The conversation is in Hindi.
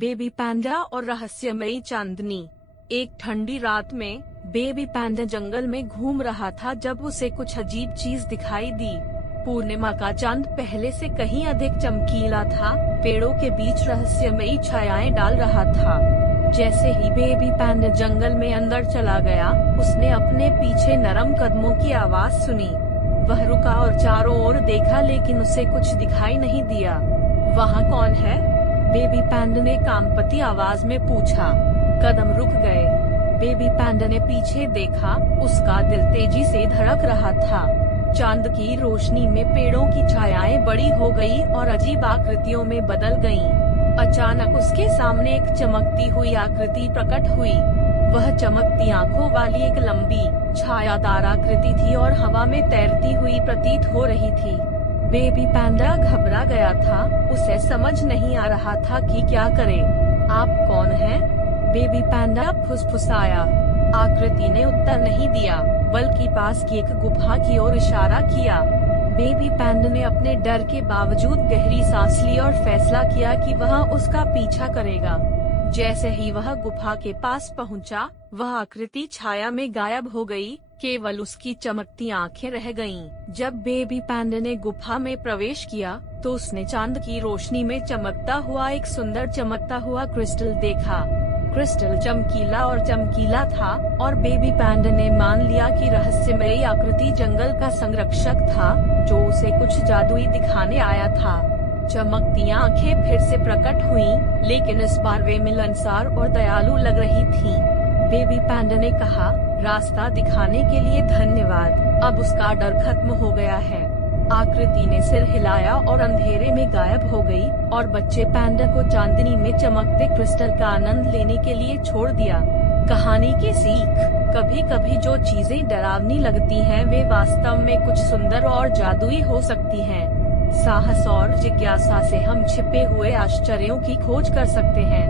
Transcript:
बेबी पैंडा और रहस्यमयी चांदनी। एक ठंडी रात में बेबी पैंडा जंगल में घूम रहा था जब उसे कुछ अजीब चीज दिखाई दी। पूर्णिमा का चांद पहले से कहीं अधिक चमकीला था, पेड़ों के बीच रहस्यमयी छायाएं डाल रहा था। जैसे ही बेबी पैंडा जंगल में अंदर चला गया, उसने अपने पीछे नरम कदमों की आवाज सुनी। वह रुका और चारों ओर देखा, लेकिन उसे कुछ दिखाई नहीं दिया। वहाँ कौन है? बेबी पैंडा ने कांपती आवाज में पूछा। कदम रुक गए। बेबी पैंडा ने पीछे देखा, उसका दिल तेजी से धड़क रहा था। चांद की रोशनी में पेड़ों की छायाएं बड़ी हो गई और अजीब आकृतियों में बदल गईं। अचानक उसके सामने एक चमकती हुई आकृति प्रकट हुई। वह चमकती आंखों वाली एक लंबी, छायादार आकृति थी और हवा में तैरती हुई प्रतीत हो रही थी। बेबी पैंडा घबरा गया था, उसे समझ नहीं आ रहा था कि क्या करे। आप कौन हैं? बेबी पैंडा फुसफुसाया। आकृति ने उत्तर नहीं दिया, बल्कि पास की एक गुफा की ओर इशारा किया। बेबी पैंडा ने अपने डर के बावजूद गहरी सांस ली और फैसला किया कि वह उसका पीछा करेगा। जैसे ही वह गुफा के पास पहुंचा, वह आकृति छाया में गायब हो गई, केवल उसकी चमकती आंखें रह गईं। जब बेबी पैंडा ने गुफा में प्रवेश किया, तो उसने चांद की रोशनी में चमकता हुआ एक सुंदर चमकता हुआ क्रिस्टल देखा। क्रिस्टल चमकीला और चमकीला था और बेबी पैंडा ने मान लिया कि रहस्यमयी आकृति जंगल का संरक्षक था, जो उसे कुछ जादुई दिखाने आया था। चमकती आंखें फिर से प्रकट हुईं, लेकिन इस बार वे मिलनसार और दयालु लग रही थीं। बेबी पैंडा ने कहा, रास्ता दिखाने के लिए धन्यवाद, अब उसका डर खत्म हो गया है। आकृति ने सिर हिलाया और अंधेरे में गायब हो गई और बच्चे पैंडा को चांदनी में चमकते क्रिस्टल का आनंद लेने के लिए छोड़ दिया। कहानी की सीख: कभी कभी जो चीजें डरावनी लगती हैं, वे वास्तव में कुछ सुंदर और जादुई हो सकती हैं। साहस और जिज्ञासा से हम छिपे हुए आश्चर्यों की खोज कर सकते हैं।